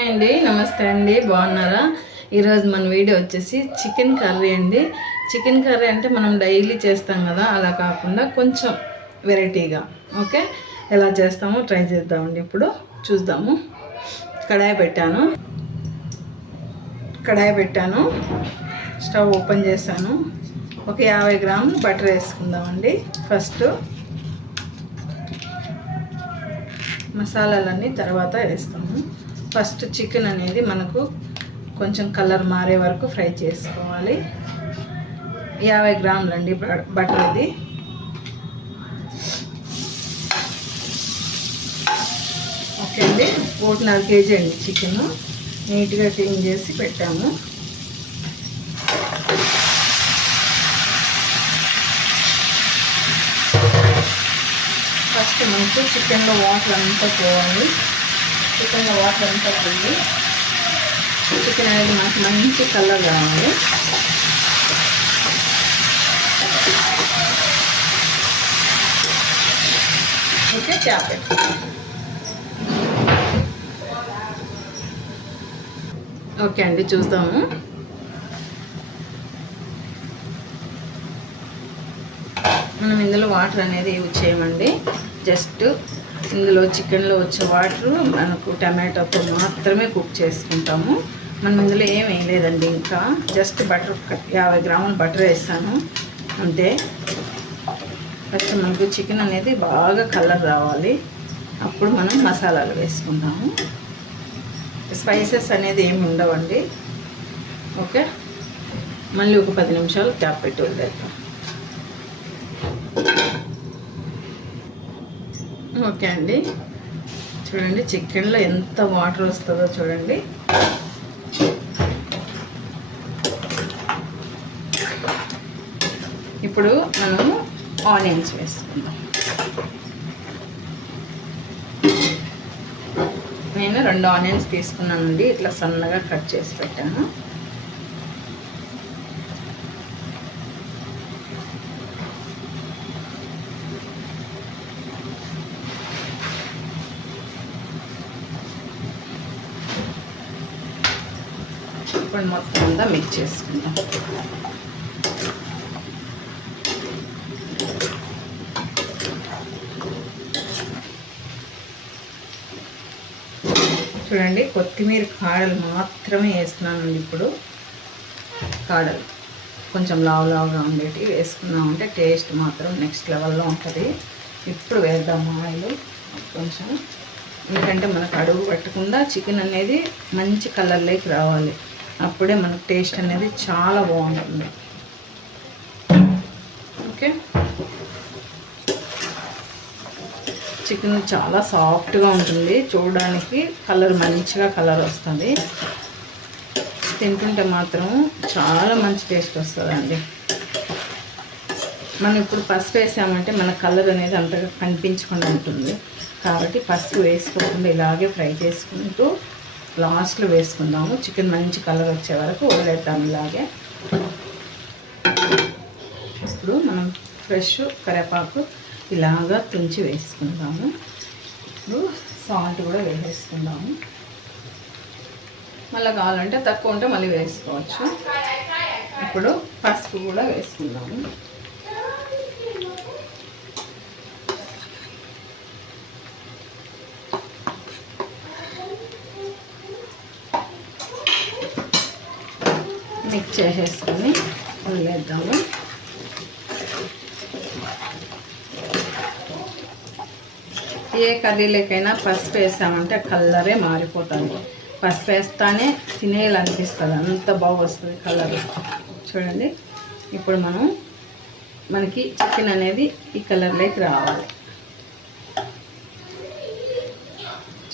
Hi అండి నమస్తే అండి బాగున్నారా? ఈరోజు మన వీడియో వచ్చేసి చికెన్ కర్రీ అండి. చికెన్ కర్రీ అంటే మనం డైలీ చేస్తాం కదా అలా కాకుండా కొంచెం వెరైటీగా ఓకే? ఎలా చేస్తామో ట్రై చేద్దామండి ఇప్పుడు చూద్దాము. కడాయి పెట్టాను. కడాయి పెట్టాను. స్టవ్ ఓపెన్ చేశాను. ఒక యాభై గ్రాములు బటర్ వేసుకుందామండి. ఫస్ట్ మసాలాలన్నీ తర్వాత వేస్తాము. ఫస్ట్ చికెన్ అనేది మనకు కొంచెం కలర్ మారే వరకు ఫ్రై చేసుకోవాలి. యాభై గ్రాములు అండి బటర్ ఇది. ఓకే అండి. ఒకటిన్నర కేజీ అండి చికెన్. నీట్గా క్లీన్ చేసి పెట్టాము. ఫస్ట్ మనకు చికెన్లో వాటర్ అంతా పోవాలి. చికెన్లో వాటర్ అంతా పోయి చికెన్ అనేది మనకి మంచి కలర్ కావాలి. అయితే చేప. ఓకే అండి చూద్దాము. మనం ఇందులో వాటర్ అనేది యూజ్ చేయమండి. జస్ట్ ఇందులో చికెన్లో వచ్చే వాటర్ మనకు టమాటోతో మాత్రమే కుక్ చేసుకుంటాము. మనం ఇందులో ఏం వేయలేదండి ఇంకా. జస్ట్ బటర్ యాభై గ్రాములు బటర్ వేస్తాను అంతే. ఫస్ట్ మనకు చికెన్ అనేది బాగా కలర్ రావాలి. అప్పుడు మనం మసాలాలు వేసుకుందాము. స్పైసెస్ అనేది ఏమి ఉండవండి. ఓకే మళ్ళీ ఒక పది నిమిషాలు ట్యాప్ పెట్టి వదిలేద్దాం. ఓకే అండి. చూడండి చికెన్లో ఎంత వాటర్ వస్తుందో చూడండి. ఇప్పుడు మనము ఆనియన్స్ వేసుకుందాం. నేను రెండు ఆనియన్స్ తీసుకున్నానండి. ఇట్లా సన్నగా కట్ చేసి పెట్టాను. ఇప్పుడు మొత్తం అంతా మిక్స్ చేసుకుందాం. చూడండి కొత్తిమీర కాడలు మాత్రమే వేస్తున్నానండి ఇప్పుడు. కాడలు. కొంచెం లావు లావుగా ఉండేటి వేసుకున్నామంటే టేస్ట్ మాత్రం నెక్స్ట్ లెవెల్లో ఉంటుంది. ఇప్పుడు వేద్దాం ఆయిల్ కొంచెం. ఎందుకంటే మనకు అడుగు పట్టకుండా చికెన్ అనేది మంచి కలర్లోకి రావాలి. అప్పుడే మనకు టేస్ట్ అనేది చాలా బాగుంటుంది. ఓకే? చికెన్ చాలా సాఫ్ట్గా ఉంటుంది. చూడడానికి కలర్ మంచిగా కలర్ వస్తుంది. తింటుంటే మాత్రం చాలా మంచి టేస్ట్ వస్తుందండి. మనం ఇప్పుడు పసుపు వేసామంటే మన కలర్ అనేది అంతగా కనిపించకుండా ఉంటుంది. కాబట్టి పసుపు వేసుకోకుండా ఇలాగే ఫ్రై చేసుకుంటూ లాస్ట్లో వేసుకుందాము. చికెన్ మంచి కలర్ వచ్చే వరకు వదిలేద్దాం ఇలాగే. ఇప్పుడు మనం ఫ్రెష్ కరివేపాకు ఇలాగా తుంచి వేసుకుందాము. ఇప్పుడు సాల్ట్ కూడా వేసేసుకుందాము. మళ్ళీ కావాలంటే తక్కువ ఉంటే మళ్ళీ వేసుకోవచ్చు. ఇప్పుడు పసుపు కూడా వేసుకుందాము మిక్స్ చేసేసుకొని వదిలేద్దాము. ఏ కర్రీలకైనా పసుపు వేసామంటే కలరే మారిపోతుంది. పసుపు వేస్తానే తినేయాలనిపిస్తుంది. అంత బాగా వస్తుంది కలర్. చూడండి. ఇప్పుడు మనం మనకి చికెన్ అనేది ఈ కలర్లోకి రావాలి.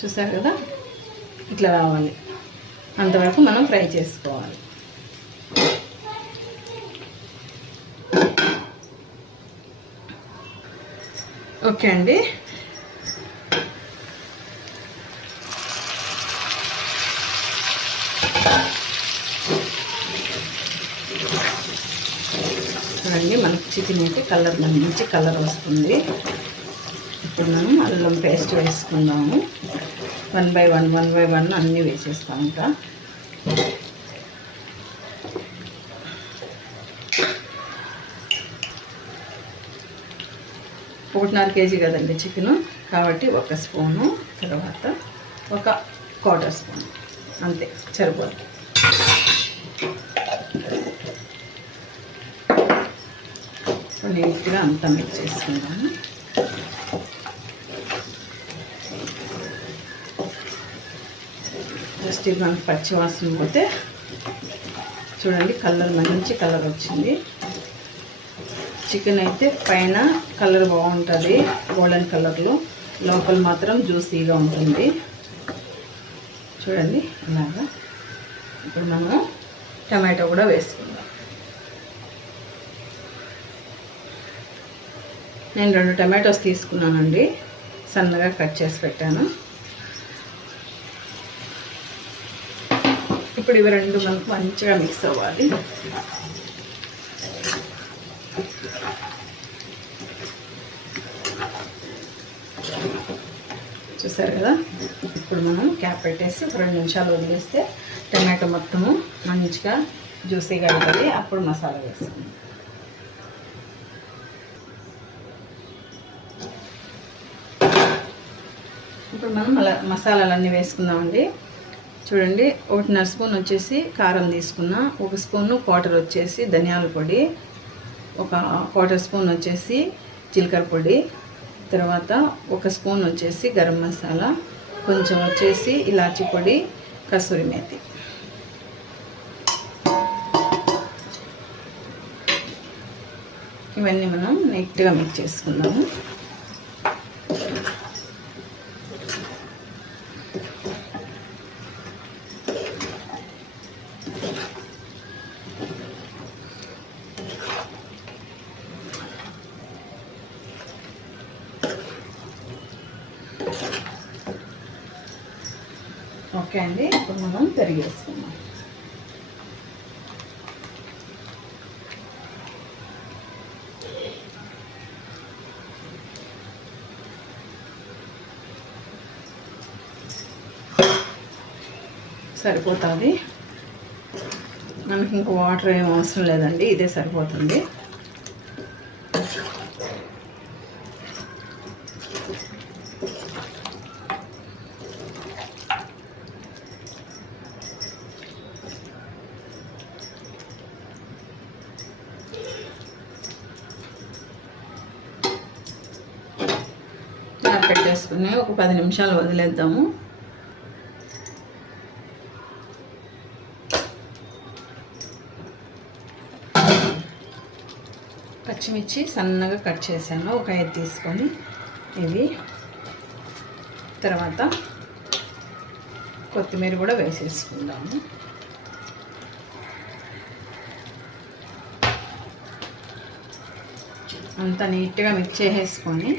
చూసారు కదా? ఇట్లా రావాలి. అంతవరకు మనం ఫ్రై చేసుకోవాలి. ఓకే అండి. చూడండి మనకి చికెన్ అయితే కలర్ మంచి కలర్ వస్తుంది. ఇప్పుడు మనం అల్లం పేస్ట్ వేసుకుందాము. One by one one by one అన్నీ వేసేస్తాం ఇంకా. ఒకటిన్నర కేజీ కదండి చికెను. కాబట్టి ఒక స్పూను తర్వాత ఒక క్వార్టర్ స్పూన్. అంతే సరిపోదు. నీట్గా అంతా మిక్స్ చేసుకుందాము. జస్ట్ ఇది మనకి పచ్చి వాసన పోతే చూడండి కలర్ మంచి కలర్ వచ్చింది. చికెన్ అయితే పైన కలర్ బాగుంటుంది గోల్డెన్ కలర్లో లోపల మాత్రం జ్యూసీగా ఉంటుంది. చూడండి ఇలాగా ఇప్పుడు మనము టమాటో కూడా వేసుకుందాం. నేను రెండు టమాటోస్ తీసుకున్నానండి. సన్నగా కట్ చేసి పెట్టాను. ఇప్పుడు ఇవి రెండు మనకు మంచిగా మిక్స్ అవ్వాలి. చూసారు కదా? ఇప్పుడు మనం క్యాప్ పెట్టేసి ఒక రెండు నిమిషాలు వదిలేస్తే టమాటో మొత్తము మంచిగా జ్యూసీగా ఉంటుంది. అప్పుడు మసాలా వేస్తాం. ఇప్పుడు మనం మల మసాలాలన్నీ వేసుకుందామండి. చూడండి ఒకటిన్నర స్పూన్ వచ్చేసి కారం తీసుకున్నా ఒక స్పూను క్వార్టర్ వచ్చేసి ధనియాల పొడి ఒక క్వార్టర్ స్పూన్ వచ్చేసి జీలకర్ర పొడి తర్వాత ఒక స్పూన్ వచ్చేసి గరం మసాలా కొంచెం వచ్చేసి ఇలాచి పొడి కసూరి మేతి. ఇవన్నీ మనం నీట్గా మిక్స్ చేసుకుందాము. ఓకే అండి ఇప్పుడు మనం పెరిగి సరిపోతుంది. మనకి ఇంకా వాటర్ ఏం అవసరం లేదండి ఇదే సరిపోతుంది. పెట్టేసుకుని ఒక పది నిమిషాలు వదిలేద్దాము. పచ్చిమిర్చి సన్నగా కట్ చేశాను. ఒక ఐదు తీసుకొని ఇవి. తర్వాత కొత్తిమీర కూడా వేసేసుకుందాము. అంత నీట్గా మిక్స్ చేసేసుకొని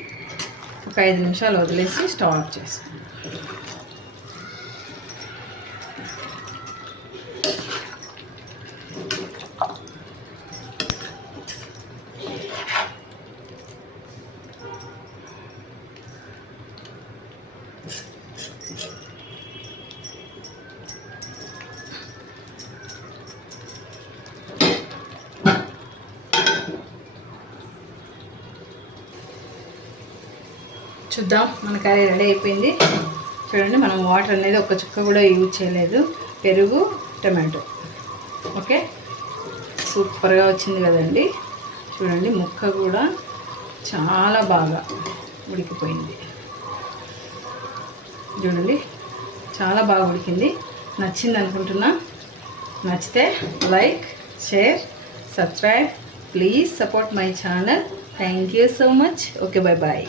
ఒక ఐదు నిమిషాలు వదిలేసి స్టవ్ ఆఫ్ చేసుకుందాం చూద్దాం మన కర్రీ రెడీ అయిపోయింది. చూడండి మనం వాటర్ అనేది ఒక చుక్క కూడా యూజ్ చేయలేదు. పెరుగు టమాటో. ఓకే? సూపర్గా వచ్చింది కదండి. చూడండి ముక్క కూడా చాలా బాగా ఉడికిపోయింది. చూడండి చాలా బాగా ఉడికింది. నచ్చింది అనుకుంటున్నా. నచ్చితే like share subscribe. Please support my channel. Thank you so much. Okay bye bye